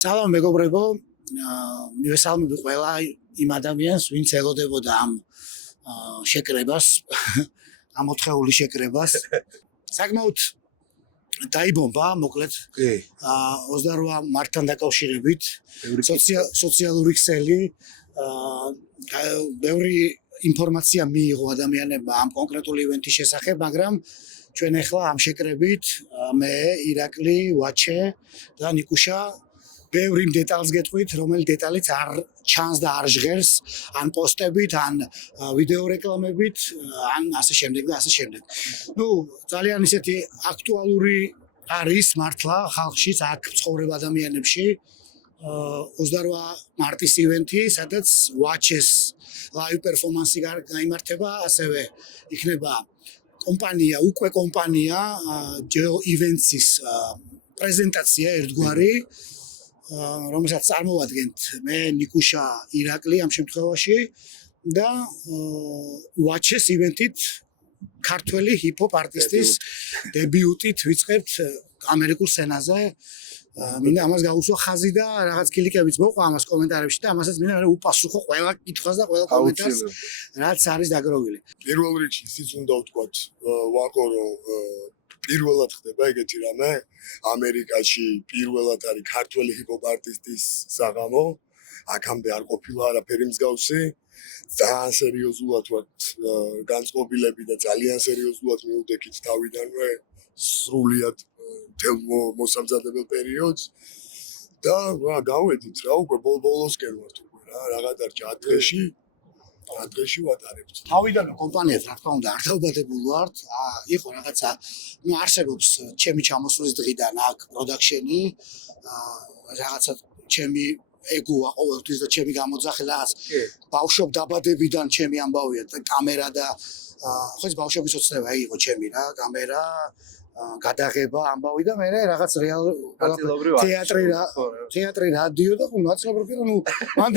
Salam მეგობრებო, მივესალმები ყველა იმ ადამიანს, ვინც ელოდებოდა ამ შეკრებას, ამ ოთხეული შეკრებას. საკმაოდ დაიბომბა, მოკლედ, 28 მარტთან დაკავშირებით, სოციალური ქსელი, ბევრი ინფორმაცია მიიღო ადამიანებმა ამ კონკრეტული ივენთის შესახებ, მაგრამ ჩვენ ახლა ამ შეკრებით მე, ირაკლი, ვაჩე და ნიკუშა ბევრი დეტალს გეტყვით, რომელი დეტალიც არ ჩანს და არ ჟღერს, ან პოსტებით, ან ვიდეო რეკლამებით, ან ასე შემდეგ და ასე შემდეგ. ძალიან ისეთი აქტუალური არის მართლა ხალხშიც, აქ ცხოვრებ ადამიანებში. 28 მარტის ივენთი, სადაც ვაჩეს live performance გაიმართება, ასევე იქნება უკვე კომპანია Geo Events-ის პრეზენტაცია ერთგვარი, რომელსაც წარმოვადგენთ მე, ნიკუშა, ირაკლი ამ შემთხვევაში და ვაჩეს ივენთით ქართველი ჰიპ-ჰოპ არტისტის დებიუტით ვიწყებთ ამერიკულ სცენაზე. მინდა ამას გავუსვა ხაზი და რაღაც კლიკებიც მოყვა ამას კომენტარებში და ამასაც მინდა უპასუხო ყველა კითხვას და ყველა კომენტარს, რაც არის დაგროვილი. პირველ რიგში ისიც უნდა ვთქვათ, ვაკო, რომ პირველად ხდება ეგეთი რამე ამერიკაში, პირველად არის ქართველი ჰიპ-ჰოპ არტისტის საღამო, აქამდე არ ყოფილა არაფერი მსგავსი. ძალიან სერიოზულად ვართ განწყობილები და ძალიან სერიოზულად მივდექით თავიდანვე სრულიად მოსამზადებელ პერიოდს და გავედით რა, უკვე ბოლოსკენ ვართ უკვე რა, რაღაც დარჩა 10 დღეში ვატარებთ. თავიდანვე კომპანიას რა თქმა უნდა არ დავბადებულ ვართ, იყო რაღაცა, არსებობს ჩემი ჩამოსვლის დღიდან აქ პროდაქშენი, რაღაცა ჩემი ეგოა ყოველთვის და ჩემი გამოძახი რაღაც ბავშვობ დაბადებიდან ჩემი ამბავია და კამერა და ხო ეს ბავშვობის ოცნება იყო ჩემი რა, კამერა, გადაღება ამბავი და მე რაღაც თეატრი, რადიო და ნაცნობრივი მან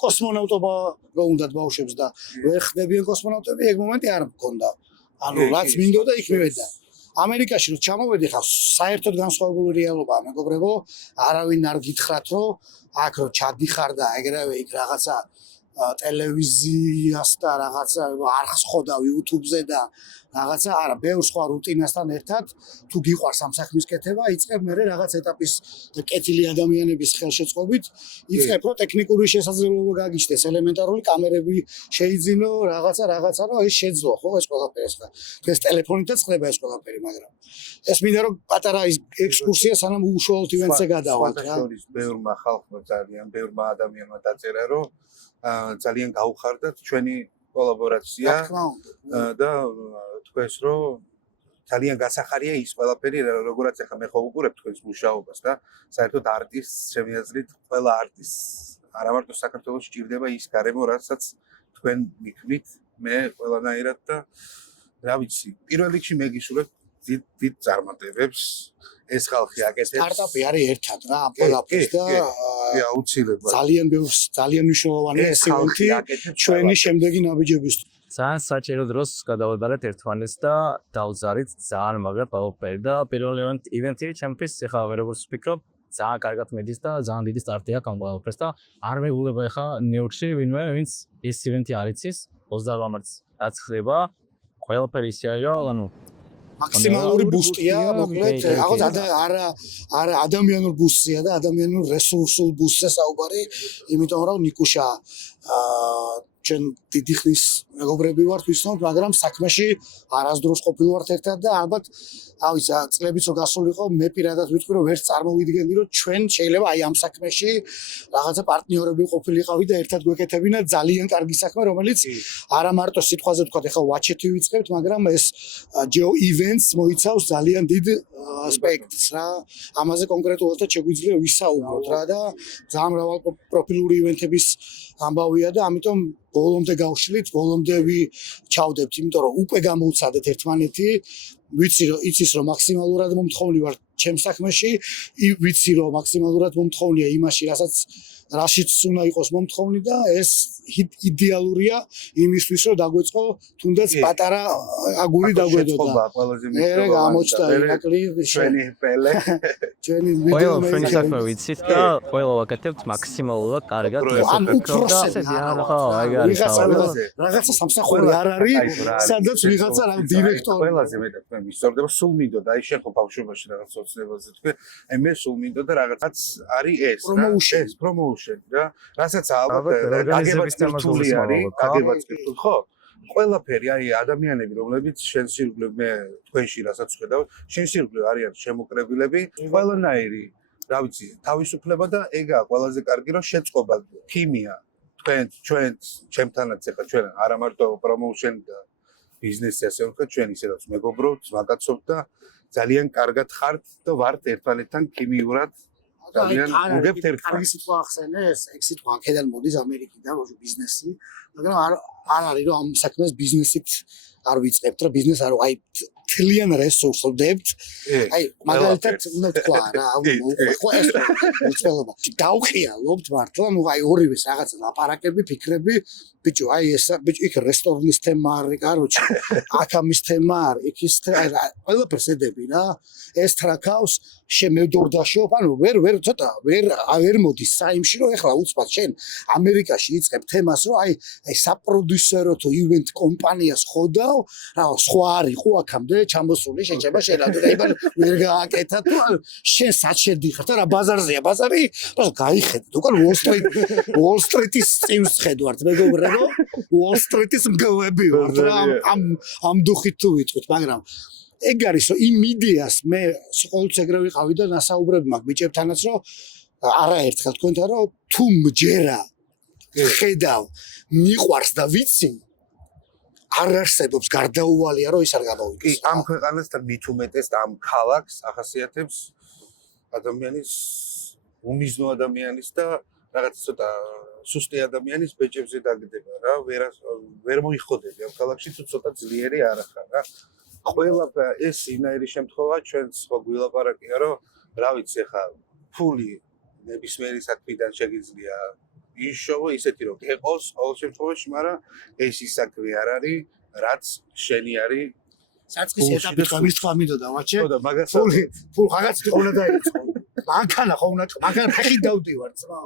კოსმონავტობა რო უნდათ ბავშვებს და ვერ ხდებიან კოსმონავტები, ეგ მომენტი არ მქონდა. ანუ რაც მინდოდა იქ მივედა. ამერიკაში რო ჩამოვედი ხა საერთოდ განსხვავებული რეალობაა, მეგობრებო, არავინ არ გითხრათ რომ აქ რო ჩადიხარ და ეგრევე იქ რაღაცა ტელევიზიას და რაღაცა არხს ხოვდა YouTube-ზე და რაღაცა არა, ბევრ სხვა რუტინასთან ერთად თუ გიყვარს ამ საქმის კეთება, იწყებ მე რაღაც ეტაპის და კეთილი ადამიანების ხელშეწყობით, იწყებ რომ ტექნიკური შესაძლებლობა გაგიჩნდეს, ელემენტარული კამერები შეიძინო, რაღაცა რომ ეს შეძლო, ხო, ეს ყველაფერი ხა. ეს ტელეფონითაც ხდება ეს ყველაფერი, მაგრამ ეს მინდა რომ პატარა ექსკურსია სანამ უშუალოდ ივენტზე გადავალთ რა. ბევრმა ხალხმა ძალიან ბევრმა ადამიანმა დაწერა რომ ძალიან გაუხარდათ ჩვენი კოლაბორაცია და თქვენს რომ ძალიან გასახარია ის ყველაფერი როგორაც ახლა მე ხო ვუყურებ თქვენს მუშაობას და საერთოდ არტისტს ჩემი აზრით ყველა არტისტს არა მარტო საქართველოს სჭირდება ის გარემო რასაც თქვენ მიქმნით მე ყველანაირად და რა ვიცი პირველ რიგში მე გისურვებ დიდ წარმატებებს ეს ხალხი აკეთებს სტარტაპი არის ერთად რა ამ ყველაფერს და აუცილებლად ძალიან მნიშვნელოვანია ეს ივენთი ჩვენი შემდეგი ნაბიჯებისთვის. ძალიან საჭირო დროს გადავებარეთ ერთმანეთს და დავზარით ძალიან მაგრა ყველაფერი და პირველი ივენთი ჩემთვის ეხლა ვერროგორც ვფიქრობ ძალიან კარგად მედის და ძალიან დიდი სტარტი აქვს ამ ყველაფერს და არ მეულება ეხლა ნიუ-იორკში ვინმე ვინც ეს ივენთი არ იცის 28 მარტს რაც ხდება ყველაფერი ისეა რომ ანუ მაქსიმალური ბუსტია, მოკლედ, არა ადამიანურ ბუსტია და ადამიანურ რესურსულ ბუსტზე საუბარი, იმიტომ რომ ნიკუშა ჩვენ დიდი ხნის მეგობრები ვართ, ვიცნობთ, მაგრამ საქმეში არასდროს ყოფილვართ ერთად და ალბათ წლებიც რო გასულიყო, მე პირადად ვიტყვი რომ ვერც წარმოვიდგენდი რომ ჩვენ შეიძლება აი ამ საქმეში რაღაცა პარტნიორები ყოფილიყავით და ერთად გვეკეთებინა ძალიან კარგი საქმე, რომელიც არა მარტო სიტყვაზე ვთქვათ, ეხლა ვაჩეთი ვიწყებთ, მაგრამ ეს Geo Events მოიცავს ძალიან დიდ ასპექტს რა. ამაზე კონკრეტულად შეგვიძლია ვისაუბროთ რა და ძალიან მრავალ პროფილური ივენთების ამბავია და ამიტომ ბოლომდე გავშლით, ბოლომდე ჩავდებთ, იმიტომ რომ უკვე გამოვცადეთ ერთმანეთი, ვიცი რომ იცის რომ მაქსიმალურად მომთხოვნი ვარ ჩემს საქმეში, ვიცი რომ მაქსიმალურად მომთხოვნია იმაში, რასაც რაშიც უნდა იყოს მომთხოვნი და ეს იდეალურია იმისთვის რომ დაგვეწყო თუნდაც პატარა აგური დაგვედოდა მე გამოჩნდა ირაკლი ჩვენი პელე ჩვენი ყველა ჩვენი საქმე ვიცით და ყველა ვაკეთებთ მაქსიმალურად კარგად რაღაცა სამსახური არ არის სადაც ვიღაცა რა დირექტორი ყველაზე მეტად მე მისწორდება სულ მინდოდა აი შენ ხო ბავშვობაში რაღაც ოცნებაზე თქვი აი მე სულ მინდოდა რაღაცაც არის ეს პრომოუშენ რა რასაც ალბათ აგებაც რთული არის აგებაც რთული ხო ყველაფერი აი ადამიანები რომლებიც შენს ირგვლივ მე თქვენში რასაც ხედავ შენს ირგვლივ არიან შემოკრებილები ყველანაირი რა ვიცი თავისუფლება და ეგაა ყველაზე კარგი რომ შეწყობა ქიმია ჩვენ ჩემთანაც ახლა ჩვენ არა მარტო პრომოუშენ და ბიზნესი ასე ვთქვათ ჩვენ ისედაც მეგობრობთ მაგაცობთ და ძალიან კარგად ხართ და ვართ ერთმანეთთან ქიმიურად ძალიან უგებთ ერთად კარგი სიტყვა ახსენეს ეგ სიტყვა აქედან მოდის ამერიკიდან რო ბიზნესი მაგრამ არ არის რომ ამ საქმეს ბიზნესით არ ვიწყებთ რა ბიზნეს არ აი თლიან რესურსს ვდებთ აი მაგალითად უნდა თქვა რა ხო ეს უცხოობა დავხიალობთ მართლა ნუ აი ორივეს რაღაცა ლაპარაკები ფიქრები ბიჭო აი ეს ბიჭო იქ რესტორნის თემა არის კაროჩი აქ ამის თემა არის იქ ის ყველაფერს ედები რა ეს ტრაკავს შემევდორდაშობ ანუ ვერ ცოტა ვერ მოდის საიმში რომ ეხლა უცბად შენ ამერიკაში იწყებ თემას რომ აი საპროდიუსერო თუ ივენტ კომპანიას ხოვდავ რა სხვა არის ხო აქამდე ჩამოსული შეიძლება შენადო და იბან ვერ გააკეთა თუ შენ საჩერდი ხარ და რა ბაზარზეა ბაზარი ბაზარ გაიხედეთ უკან Wall Street-ის წინს ხედავთ მეგობრებო Wall Street-ის მგლები ვართ რა ამ დუხით თუ ვიტყვით მაგრამ ეგ არის რომ იმ იდეას მე ყოველთვის ეგრე ვიყავი და ნასაუბრები მაქვს ბიჭებთანაც რომ არაერთხელ თქვენთან რომ თუ მჯერა ხედავ მიყვარს და ვიცი არ არსებობს გარდაუვალია რომ ის არ გამოვიდეს. კი, ამ ქვეყანასთან მით უმეტეს და ამ ქალაქს ახასიათებს ადამიანის უმიზნო ადამიანის და რაღაც ცოტა სუსტი ადამიანის ბეჭებზე დაგდება რა, ვერ მოიხოდები ამ ქალაქში თუ ცოტა ძლიერი არ ახარ რა. ყველა ეს ინაირი შემთხვევა ჩვენს ხო გვილაპარაკია რომ რა ვიცი ხა ფული ნებისმიერი საქმიდან შეგიძლია იშოვო ისეთი რომ ეყოს ყოველ შემთხვევაში, მაგრამ ეს ის საქმე არ არის, რაც შენი არის. საწყის ეტაპი ხამის თქვა მინდოდა, ვაჩე. ხო და მაგას ფულ რაღაც უნდა დაიწყო. მანქანა ხო უნდა, მანქანა ფეხით დავდივარ, ძმა.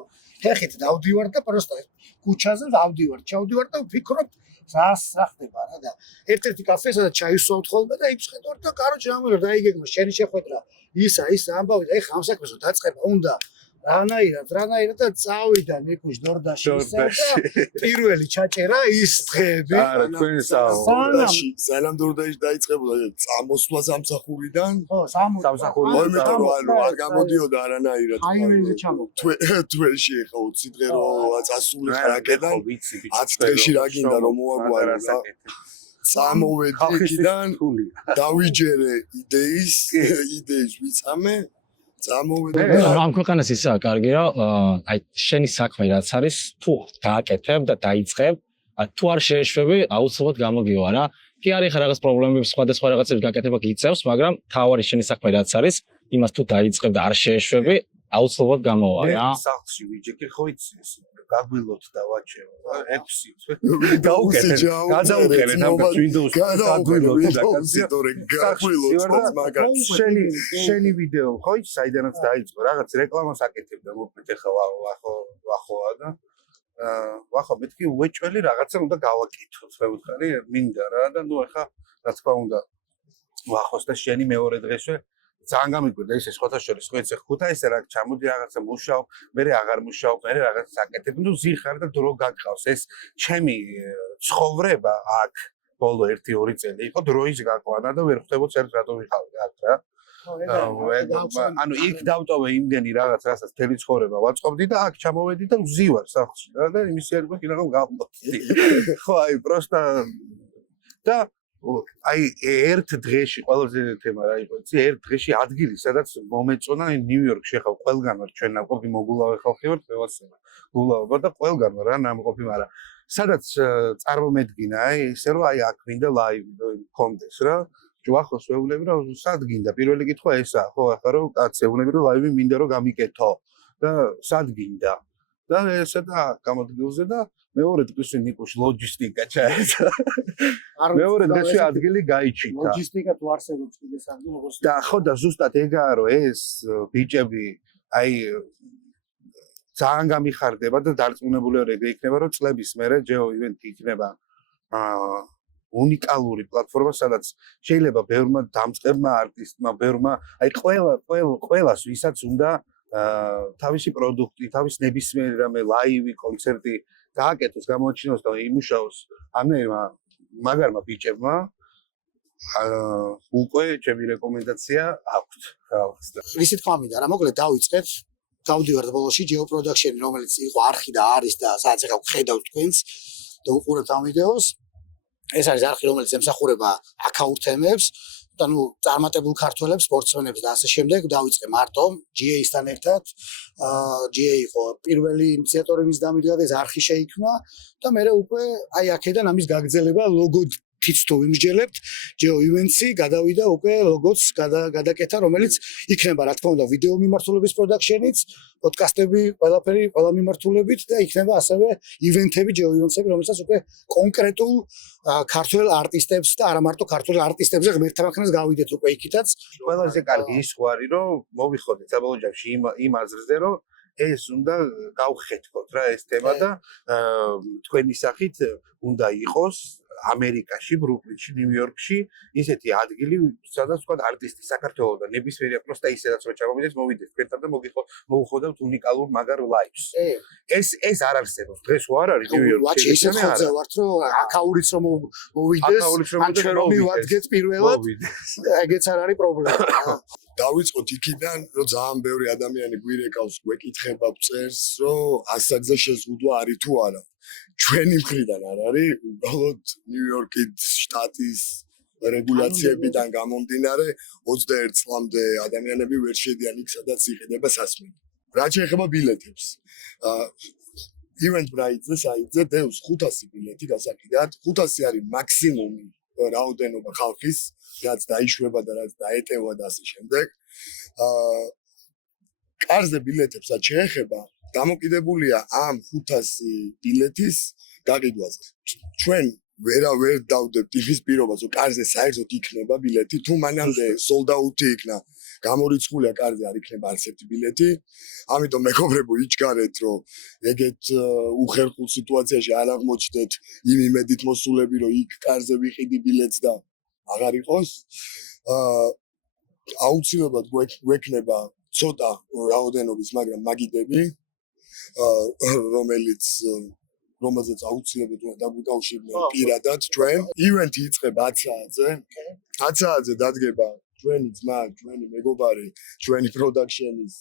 ფეხით დავდივარ და პროსტა ქუჩაზე დავდივარ, ჩავდივარ და ვფიქრობ რა ხდება რა და ერთ-ერთი კაფე სადაც ჩაის ვსვავთ ხოლმე და იქ ვხედავ და კაროჩე ამბობ დაიგეგმა შენი შეხვედრა ის ამბავი და ეხა ამ საქმესო დაწყება უნდა რანაირად და წავიდა ნიკუშ დორდაში და პირველი ჩაჭერა ის დღეები არა თქვენსა სალამ დორდაში დაიწყებოდა წამოსვლა სამსახურიდან ხო სამსახური არ გამოდიოდა არანაირად აიმენზე ჩამო თვეში ეხა 20 დღე რომ წასული ხარაკედან 10 დღეში რა გინდა რომ მოაგვარო რა წამოვედი იქიდან დავიჯერე იდეის ვიცამე ამ ქვეყანას ისაა კარგი რომ აი შენი საქმე რაც არის თუ გააკეთებ და დაიწყებ თუ არ შეეშვები აუცილებლად გამოგივა რა კი არის ხა რაღაც პრობლემები სხვადასხვა რაღაცების გაკეთება გიწევს მაგრამ თავარი შენი საქმე რაც არის იმას თუ დაიწყებ და არ შეეშვები აუცილებლად გამოვა რა სახლში ვიჯექი ხო იცის გაგვილოთ და ვაჩეო 6 გადავუყენეთ ამ Windows გაგვილოთ და გაგვილოთ მაგას შენი ვიდეო ხო იცი საიდანაც დაიწყო რაღაც რეკლამას აკეთებდა მოკლედ ეხა ვახოა და ვახო მეთქი უეჭველი რაღაცა უნდა გავაკეთოთ მე ვუთხარი მინდა რა და ნუ ეხა რა თქმა უნდა ვახოს და შენი მეორე დღესვე ძალიან გამიკვირდა ისე სხვათა შორის ხო იცი ხუთაესე რა ჩამოდი რაღაცა მუშაობ მე აღარ მუშაობ მე რაღაც საკეთებ ნუ ზიხარ და დრო გაგყავს ეს ჩემი ცხოვრება აქ ბოლო 1-2 წელი იყო დროის გაყვანა და ვერ ხვდებოდ ერთ რატო ვიყავი აქ რა ანუ იქ დავტოვე იმდენი რაღაც რასაც თელი ცხოვრება ვაწყობდი და აქ ჩამოვედი და ვზივარ სახლში რა და იმის ერგო კიდევ გავყავდი ხო აი პროსტა და აი ერთ დღეში ყველაზე თემა რა იყო იცი ერთ დღეში ადგილი სადაც მომეწონა ნიუ-იორკში ხავ ყველგან ვარ ჩვენ ნამყოფი მოგულავე ხალხი ვარ ფევასება გულავება და ყველგან ვარ რა ნამყოფი მაგრამ სადაც წარმომედგინა აი ისე რომ აი აქ მინდა ლაივი მქონდეს რა ჯვახოს ვეუბნები რომ სად გინდა პირველი კითხვა ესაა ხო ახლა რომ კაცებუნები რომ ლაივი მინდა რომ გამიკეთო და სად გინდა და ესა და გამოდგილზე და მეორე დღესვე ნიკუს ლოჯისტიკა ჩაერთო. მეორე დღესვე ადგილი გაიჩიტა. ლოჯისტიკა თუ არსებობს კიდე სამდე როგორც და ხო და ზუსტად ეგაა რომ ეს ბიჭები აი ძალიან გამიხარდება და დარწმუნებული ვარ ეგ იქნება რომ წლების მერე Geo Event იქნება უნიკალური პლატფორმა სადაც შეიძლება ბევრმა დამწყებმა არტისტმა ბევრმა აი ყველას ვისაც უნდა თავისი პროდუქტი, თავის ნებისმიერი რამე ლაივი, კონცერტი გააკეთოს, გამოაჩინოს და იმუშაოს ამერმა მაგარმა ბიჭებმა უკვე ჩემი რეკომენდაცია აქვს ხალხს და ისეთ თქმა მინდა რა მოკლედ დავიწყეთ გავდივართ ბოლოში Geo Production რომელიც იყო არხი და არის და სადაც ახლა ხედავთ თქვენს და უყურებთ ამ ვიდეოს ეს არის არხი რომელიც ემსახურება აქაურ თემებს და ნუ წარმატებულ ქართველებს, სპორტსმენებს და ასე შემდეგ დავიწყე მარტო GA-სთან ერთად. GA იყო პირველი ინიციატორი ვის დამიდგა და ეს არხი შეიქმნა და მე უკვე აი აქედან ამის გაგრძელება ლოგოთიც თუ ვიმსჯელებთ Geo Events-ი გადავიდა უკვე ლოგოც გადაკეთა რომელიც იქნება რა თქმა უნდა ვიდეო მიმართულების პროდაქშენიც, პოდკასტები, ყველაფერი ყველა მიმართულებით და იქნება ასევე ივენთები, Geo Events-ები რომელსაც უკვე კონკრეტულ ქართველ არტისტებს და არა მარტო ქართველ არტისტებზე ღმერთთამახნას გავიდეთ უკვე იქითაც. ყველაზე კარგი ის ვარი რომ მოვიხოდეთ საბოლოოში იმ აზრზე რომ ეს უნდა გავხეთქოთ რა ეს თემა და თქვენი სახით უნდა იყოს ამერიკაში, ბრუკლინში, ნიუ-იორკში ისეთი ადგილი, სადაც თქვა არტისტი საქართველოსთან ნებისმიერი აპროსტა ისედაც რო ჩამოვიდეს, მოვიდეს თქვენთან და მოგიხოდავთ უნიკალურ მაგარ ლაივს. ეს არ არსებობს. დღეს ვარ არის ნიუ-იორკში. ისეთ ხოძე ვართ რომ აქაურიც რომ მოვიდეს, ან ჩვენ რომ მივადგეთ პირველად, ეგეც არ არის პრობლემა. დავიწყოთ იქიდან, რომ ძალიან ბევრი ადამიანი გვირეკავს, გვეკითხება, წერს, რომ ასაკზე შეზღუდვა არის თუ არა. ჩვენი მხრიდან არ არის, უბრალოდ ნიუ-იორკის შტატის რეგულაციებიდან გამომდინარე 21 წლამდე ადამიანები ვერ შედიან იქ, სადაც იყიდება სასმელი. რაც შეეხება ბილეთებს. Eventbrite-ზე საიტზე დევს 500 ბილეთი გასაკიდად. 500 არის მაქსიმუმი რაოდენობა ხალხის, რაც დაიშვება და რაც დაეტევა და ასე შემდეგ. კარზე ბილეთებსაც შეეხება დამოკიდებულია ამ 500 ბილეთის გაყიდვაზე. ჩვენ ვერ დავდებთ იმის პირობას, რომ კარზე საერთოდ იქნება ბილეთი, თუ მანამდე sold out-ი იქნა, გამორიცხულია კარზე არ იქნება არც ერთი ბილეთი. ამიტომ მეგობრებო, იჩქარეთ, რომ ეგეთ უხერხულ სიტუაციაში არ აღმოჩნდეთ იმ იმედით მოსულები, რომ იქ კარზე ვიყიდი ბილეთს და აღარ იყოს. აუცილებლად გვექნება ცოტა რაოდენობის, მაგრამ მაგიდები რომელზეც აუცილებლად უნდა დაგვიკავშირდნენ პირადად ჩვენ. ივენთი იწყება 10 საათზე. 10 საათზე დადგება ჩვენი ძმა, ჩვენი მეგობარი, ჩვენი პროდაქშენის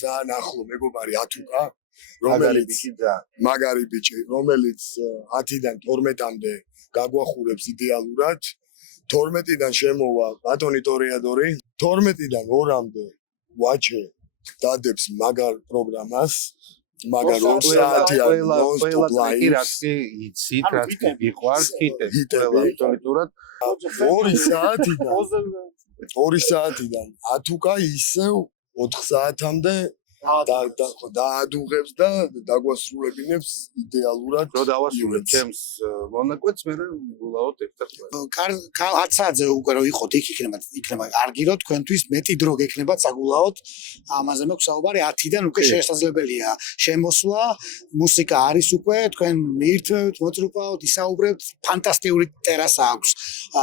ძალიან ახლო მეგობარი ათუკა, რომელიც მაგარი ბიჭი, რომელიც 10-დან 12-მდე გაგვახურებს იდეალურად. 12-დან შემოვა ბატონი ტორეადორი, 12-დან 2-მდე ვაჩე დადებს მაგარ პროგრამას, მაგარ 2 საათიან non-stop live-ს იცით, რაც გიყვარს, ყველა აბსოლუტურად 2 საათიდან ათუკა ისევ 4 საათამდე დაადუღებს და დაგვასრულებინებს იდეალურად. რო დავასრულებ ჩემს მონაკვეთს, მე გულაოთ ერთ-ერთ. 10 საათზე უკვე რო იყოთ, იქ იქნება კარგი რო თქვენთვის მეტი დრო გექნებათ საგულაოდ. ამაზე მაქვს საუბარი 10-დან უკვე შესაძლებელია შემოსვლა, მუსიკა არის უკვე, თქვენ მიირთმევთ, მოწრუპავთ, ისაუბრებთ, ფანტასტიკური ტერასა აქვს.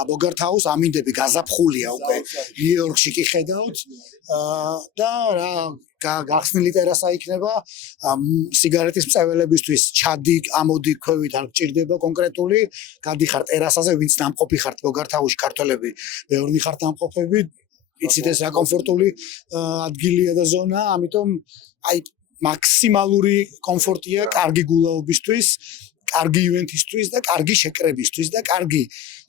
Bogart House ამინდები გაზაფხულია უკვე ნიუ-იორკში კი ხედავთ და რა გახსნილი ტერასა იქნება სიგარეტის მწეველებისთვის ჩადი ამოდი ქვევით არ გჭირდება კონკრეტული გადიხარ ტერასაზე ვინც დამყოფი ხართ Bogart House-ში ქართველები ბევრი ხართ დამყოფები იცით ეს რა კომფორტული ადგილია და ზონა ამიტომ აი მაქსიმალური კომფორტია კარგი გულაობისთვის კარგი ივენთისთვის და კარგი შეკრებისთვის და კარგი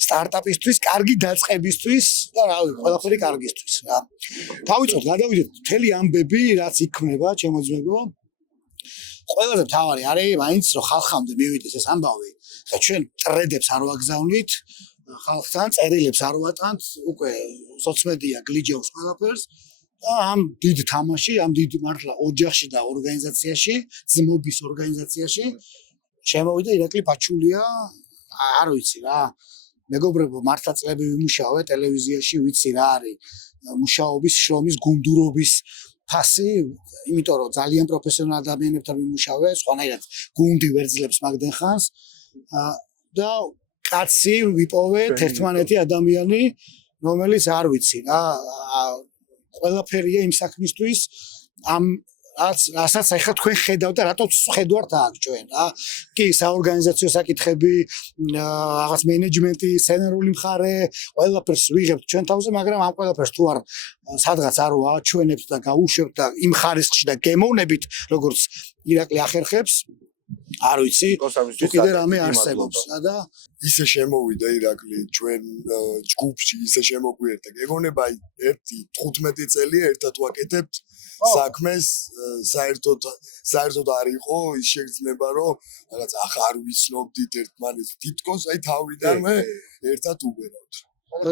სტარტაპისთვის, კარგი დაწყებისთვის და რავი, ყველაფერი კარგისთვის რა. დავიწყოთ, გადავიდეთ მთელი ამბები, რაც იქმნება, ჩემო ძმებო. ყველაზე მთავარი არის მაინც რომ ხალხამდე მივიდეს ეს ამბავი. ხა ჩვენ ტრედებს არ ვაგზავნით, ხალხთან წერილებს არ ვატანთ, უკვე სოციმედია გლიჯავს ყველაფერს. და ამ დიდ თამაში, ამ დიდ მართლა ოჯახში და ორგანიზაციაში, ძმობის ორგანიზაციაში შემოვიდა ირაკლი ფაჩულია, არ ვიცი რა. მეგობრებო, მართლა წლები ვიმუშავე ტელევიზიაში, ვიცი რა არის მუშაობის, შრომის, გუნდურობის ფასი, იმიტომ რომ ძალიან პროფესიონალ ადამიანებთან ვიმუშავე, სხვანაირად გუნდი ვერძლებს მაგდენ ხანს და კაცი ვიპოვე ერთმანეთი ადამიანი, რომელიც არ ვიცი რა, ყველაფერია იმ საქმისთვის, რასაც ახლა თქვენ ხედავთ და რატო ხედავთ აქ ჩვენ რა. კი, საორგანიზაციო საკითხები, რაღაც მენეჯმენტი, სცენარული მხარე, ყველაფერს ვიღებთ ჩვენ თავზე, მაგრამ ამ ყველაფერს თუ არ სადღაც არ ვაჩვენებთ და გავუშვებთ და იმ ხარისხში და გემოვნებით, როგორც ირაკლი ახერხებს, არ ვიცი, თუ კიდე რამე არსებობს და ისე შემოვიდა ირაკლი ჩვენ ჯგუფში, ისე შემოგვიერთა. გეგონება 15 წელი ერთად ვაკეთებთ საქმეს, საერთოდ არ იყო ის შეგრძნება, რომ რაღაც ახარ ვიცნობდით ერთმანეთს, თითქოს აი თავიდანვე ერთად უბერავთ.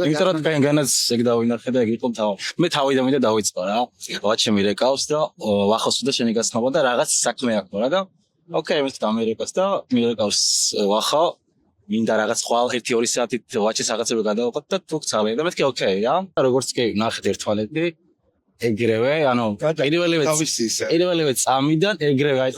იმიტომ რომ თქვენგანაც ეგ დავინახე და ეგ იყო თავი. მე თავიდან დავიწყო რა. ვაჩემი რეკავს და ვახოსო და შენი გასხმობა და რაღაც საქმე აქვს რა და ოკეი, მე ამერიკას და მირეკავს ვახო. მინდა რაღაც ხვალ 1-2 საათით ვაჩეს რაღაცები გადავყოთ და თუ გცალე და მეთქი ოკეი რა. როგორც კი ნახეთ ერთმანეთი ეგრევე, ანუ პირველივე წამიდან ეგრევე აი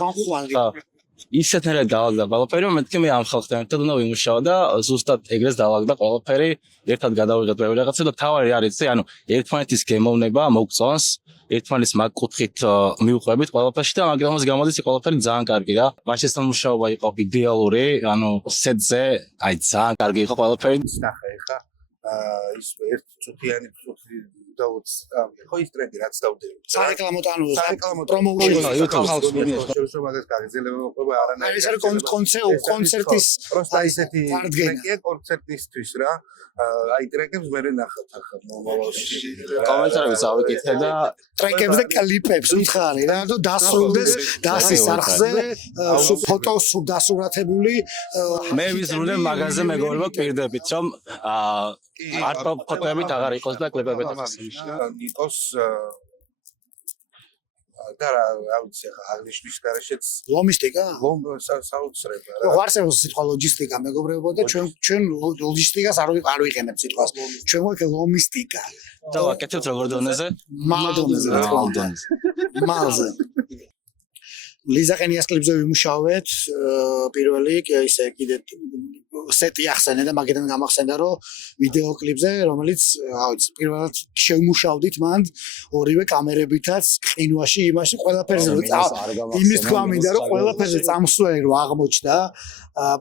ისეთნაირად დავალდა ყველაფერი, მეთქი მე ამ ხალხთან ერთად უნდა ვიმუშაო და ზუსტად ეგრეს დავალდა ყველაფერი, ერთად გადავიღეთ ბევრი რაღაცა და თავარი არის ეს, ანუ ერთმანეთის გემოვნება მოგწონს, ერთმანეთის მაგ კუთხით მივყვებით ყველაფერში და მაგას გამოდის ყველაფერი ძალიან კარგი რა. მანჩესტერ მუშაობა იყო იდეალური, ანუ სეტზე აი ძალიან კარგი იყო ყველაფერი. ნახე ხა ის ერთ წუთიანი დაუც ხო ის ტრენდი რაც დავდები. სარეკლამო ანუ პრომოუშენი შევშოვადეთ გაგზელება მოყვება არანაირი. ეს არის კონცერტის პროსტა ისეთი ტრეკია კონცერტისთვის რა. აი ტრეკებს მე ნახავთ ახლა მომავალში. კომენტარებს ავიკითხე და ტრეკებს და კლიპებს უთხარი რა და დასრულდეს დასის არხზე ფოტოს დასურათებული მე ვიზრუნე მაღაზიაზე მეგობრებო პირდებით რომ არ ფოტოებით აღარ იყოს და კლიპებით იყოს და რა ვიცი ახლა აღნიშნის გარშეც ლოგისტიკა საოცრება რა. ხო არსებობს სიტყვა ლოგისტიკა მეგობრებო და ჩვენ ლოგისტიკას არ ვიყენებთ სიტყვას. ჩვენ გვაქვს ლოგისტიკა. და ვაკეთებთ როგორ დონეზე? მალზე. ლიზა ყენიას კლიპზე ვიმუშავეთ, პირველი ისე კიდე სეტი ახსენე და მაგიდან გამახსენდა რომ ვიდეო კლიპზე, რომელიც ავიცი, პირველად შევმუშავდით მანდ ორივე კამერებითაც, ყინვაში, იმაში ყველაფერზე იმის თქვა მინდა რომ ყველაფერზე წამსვლელი რო აღმოჩნდა,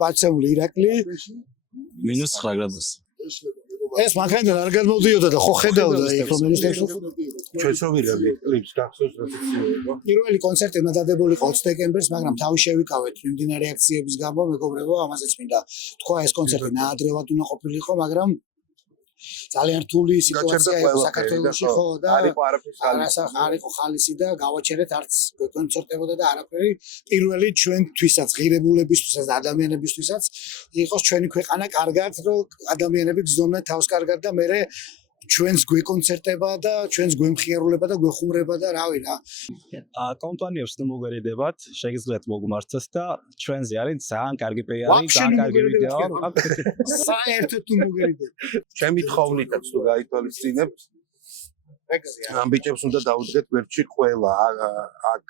პაცემული ირაკლი -9 გრადუსი. ეს მაგალითად არ გადმოდიოდა და ხო ხედავდა იქ რომ ჩვენც რომ ვიღებდი კლიპს გახსოვს როცა პირველი კონცერტი უნდა დადებული იყო 20 დეკემბერს, მაგრამ თავი შევიკავეთ მიმდინარე აქციების გამო, მეგობრებო, ამაზეც მინდა თქვა ეს კონცერტი ნაადრევად უნდა ყოფილიყო, მაგრამ ძალიან რთული სიტუაცია იყო საქართველოში ხო და არ იყო ხალისი და გავაჩერეთ არც კონცერტებოდა და არაფერი. პირველი ჩვენთვისაც, ღირებულებისთვისაც და ადამიანებისთვისაც იყოს ჩვენი ქვეყანა კარგად, რომ ადამიანები გზნობდნენ თავს კარგად და მე ჩვენს გვეკონცერტება და ჩვენს გვემხიარულება და გვეხუმრება და რავი რა. კომპანიებს თუ მოგერიდებათ, შეგიძლიათ მოგმართოთ და ჩვენზე არის ძალიან კარგი პიარი, ძალიან კარგი ვიდეო. საერთოდ თუ მოგერიდებათ. ჩემი თხოვნითაც თუ გაითვალისწინებთ, ამ ბიჭებს უნდა დაუდგეთ გვერდში ყველა. აქ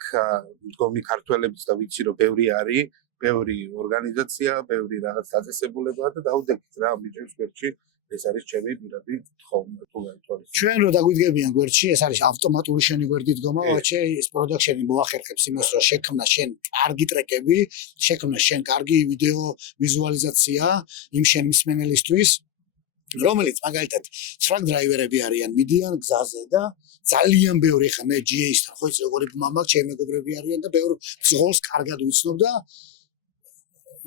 მდგომი ქართველებიც და ვიცი რომ ბევრი არის, ბევრი ორგანიზაცია, ბევრი რაღაც დაწესებულებაა და დაუდგეთ რა ამ ბიჭებს გვერდში. ეს არის ჩემი პირადი თხოვნა თუ გაითვალისწინებთ. ჩვენ რო დაგვიდგებიან გვერდში, ეს არის ავტომატური შენი გვერდი დგომა, ვაჩე ის პროდაქშენი მოახერხებს იმას, რომ შექმნა შენ კარგი ტრეკები, შექმნა შენ კარგი ვიდეო ვიზუალიზაცია იმ შენ მსმენელისთვის, რომელიც მაგალითად ტრაკ დრაივერები არიან, მიდიან გზაზე და ძალიან ბევრი ხა მე GA-სთან ხო იცი როგორი მამა ჩემი მეგობრები არიან და ბევრ ზღოლს კარგად ვიცნობ და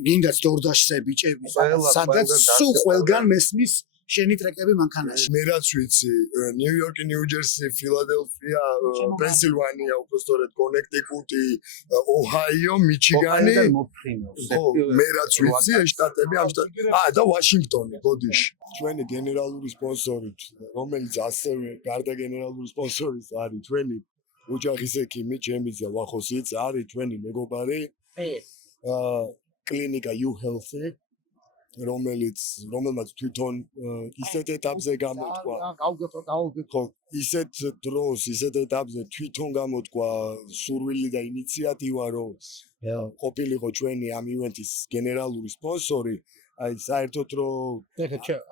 გინდაც დორდაშზე ბიჭები სადაც სულ ყველგან მესმის შენი ტრეკები მანქანაში. მე რაც ვიცი, ნიუ-იორკი, ნიუ-ჯერსი, ფილადელფია, პენსილვანია, უბრალოდ კონექტიკუტი, ოჰაიო, მიჩიგანი. ხო, მე რაც ვიცი, ეს შტატები ამ და ვაშინგტონი, გოდიში. ჩვენი გენერალური სპონსორი, რომელიც ასევე გარდა გენერალური სპონსორის არის ჩვენი ოჯახის ექიმი, ჩემი ძე ვახოსიც არის ჩვენი მეგობარი. კლინიკა You Healthy, რომელმაც თვითონ ისეთ ეტაპზე გამოთქვა. ხო, ისეთ დროს, ისეთ ეტაპზე თვითონ გამოთქვა სურვილი და ინიციატივა, რომ ყოფილიყო ჩვენი ამ ივენთის გენერალური სპონსორი. აი საერთოდ რომ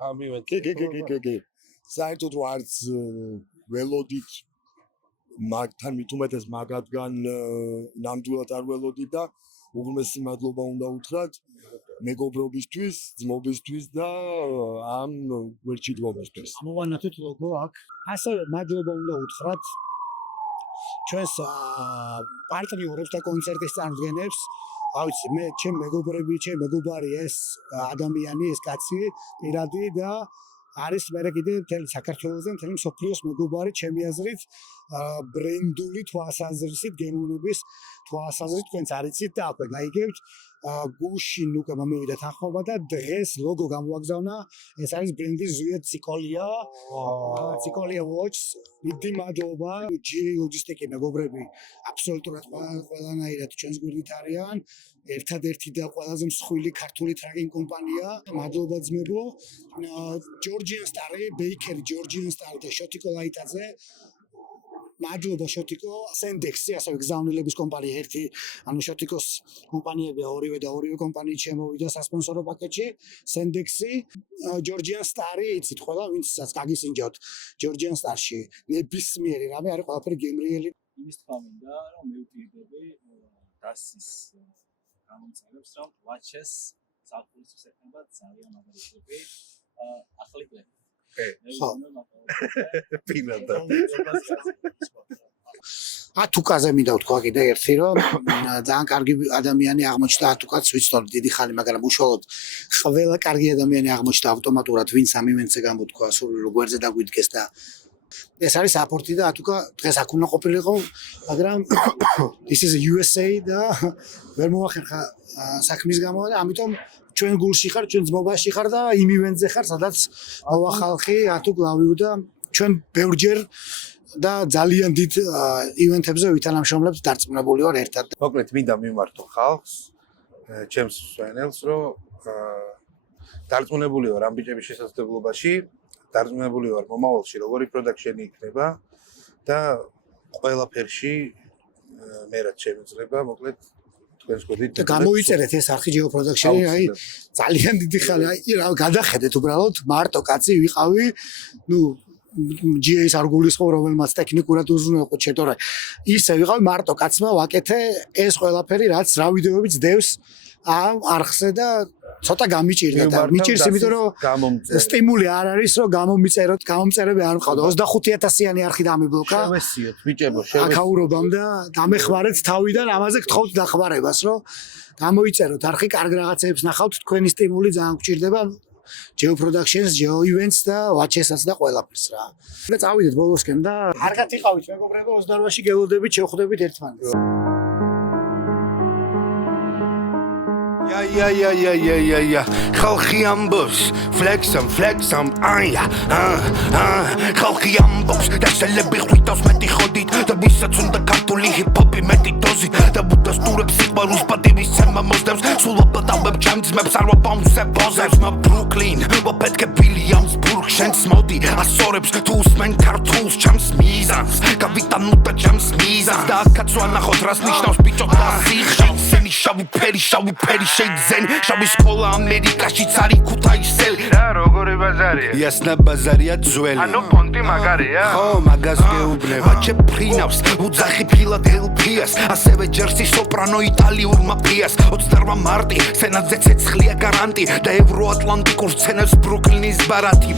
ამ ივენთი საერთოდ რომ არც ველოდით მაგთან მithumetes მაგათგან ნამდვილად არ ველოდით და უღრმესი მადლობა უნდა უთხრათ მეგობრობისთვის, ძმობისთვის და ამ ვერჩიტვობისთვის. ამოვანათოთ ლოგო აქ. ასევე მადლობა უნდა უთხრათ ჩვენს პარტნიორებს და კონცერტის წარმოდგენებს. ავიცი, მე ჩემ მეგობრები, ჩემ მეგობარი ეს ადამიანი, ეს კაცი, პირადი და არის მე კიდე მთელი საქართველოსზე, მთელი მსოფლიოს მეგობარი, ჩემი აზრით, ბრენდული თვალსაზრისით, გემოვნების თვალსაზრისით, თქვენც არიცით და აქვე გაიგებთ. გუშინ უკვე მომივიდა თანხმობა და დღეს ლოგო გამოაგზავნა. ეს არის ბრენდის ზვიად ციკოლია. ციკოლია watch. დიდი მადლობა. GA ლოჯისტიკი მეგობრები, აბსოლუტურად ყველანაირად ჩვენს გვერდით არიან. ერთადერთი და ყველაზე მსხვილი ქართული ტრაკინგ კომპანია. მადლობა ძმებო. ჯორჯიან სტარი, ბეიკერი ჯორჯიან სტარი და შოტიკო ლაიტაძე. მადლობა შოტიკო, სენდექსი, ასევე გზავნილების კომპანია ერთი, ანუ შოტიკოს კომპანიები ორივე და ორივე კომპანიით შემოვიდა სასპონსორო პაკეტში, სენდექსი, ჯორჯიან სტარი, იცით ყველა, ვინცაც გაგისინჯოთ ჯორჯიან სტარში, ნებისმიერი რამე არის ყველაფერი გემრიელი. იმის თქვა მინდა, რომ მე ვფიქრები დასის გამომწერებს, რომ watches საფულის შექმნა ძალიან მაგარია. ახალი კლები. პირადად. ათუკაზე მინდა ვთქვა კიდე ერთი, რომ ძალიან კარგი ადამიანი აღმოჩნდა ათუკაც, ვიცნობ დიდი ხანი, მაგრამ უშუალოდ ყველა კარგი ადამიანი აღმოჩნდა ავტომატურად, ვინც ამ ივენტზე გამოთქვა, სულ გვერდზე დაგვიდგეს და ეს არის აპორტი და ათუკა დღეს აქ უნდა ყოფილიყო, მაგრამ this is USA და ვერ მოახერხა საქმის გამო და ამიტომ ჩვენ გულში ხარ, ჩვენ ძმობაში ხარ და იმ ივენტზე ხარ, სადაც მოვა ხალხი, ათუ გლავიუ და ჩვენ ბევრჯერ და ძალიან დიდ ივენთებზე ვითანამშრომლებთ დარწმუნებული ვარ ერთად. მოკლედ მინდა მიმართო ხალხს, ჩემს სვენელს, რომ დარწმუნებული ვარ ამ ბიჭების შესაძლებლობაში, დარწმუნებული ვარ მომავალში როგორი პროდაქშენი იქნება და ყველაფერში მე რაც შემიძლება, მოკლედ და გამოიწერეთ ეს არხი GEO Production-ი, აი ძალიან დიდი ხანი, აი რა გადახედეთ უბრალოდ, მარტო კაცი ვიყავი, ნუ GA-ის არ გულისხმობ, რომელმაც ტექნიკურად უზრუნველყო შეტორა. ისე ვიყავი მარტო კაცმა ვაკეთე ეს ყველაფერი, რაც რა ვიდეოებიც დევს ამ არხზე და ცოტა გამიჭირდა და მიჭირს, იმიტომ რომ სტიმული არ არის, რომ გამომიწეროთ, გამომწერები არ მყავდა. 25000-იანი არხი დამიბლოკა. შევესიოთ, ბიჭებო, აკაურობამ და დამეხმარეთ თავიდან, ამაზე გთხოვთ დახმარებას, რომ გამოიწეროთ არხი, კარგ რაღაცებს ნახავთ, თქვენი სტიმული ძალიან გჭირდება. GEO Productions, GEO Events და Watches-აც და ყველაფერს რა. და წავიდეთ ბოლოსკენ და კარგად იყავით მეგობრებო, 28-ში გელოდებით, შევხვდებით ერთმანეთს. Ja, ხალხი ამბობს, flexam, აია, ხალხი ამბობს, და სელები ხვიტავს მეტი ხოდით, და ვისაც უნდა ქართული ჰიპ-ჰოპი მეტი დოზით, და უდასტურებს სიყვარულს პატივის ცემა მოსდევს, სულ ვაპატავებ ჩემძმებს, არ ვაპაუნსებ ბოზებს, მა ბრუკლინ, ვაფეთქე ბილიამსბურგ, შენს მოდი, ასორებს, თუ უსმენ ქართულს, ჩემს მიზანს, გავიტანო და ჩემს მიზანს, და აქაც ვანახოთ, რას ნიშნავს ბიჭო და სიხში, სენი შავი ფერი, შეიძენ, შავი სკოლა ამერიკაშიც არის ქუთაისელი. რა როგორი ბაზარია? იასნა ბაზარია ძველი. ანუ ფონტი მაგარია? ხო, მაგას გეუბნება. ვაჩე ფრინავს, უძახი ფილადელფიას, ასევე ჯერსი სოპრანო იტალიურ მაფიას. 28 მარტი, სცენაზე ცეცხლია გარანტი და ევროატლანტიკურ სცენებს ბრუკლინის ბარათი.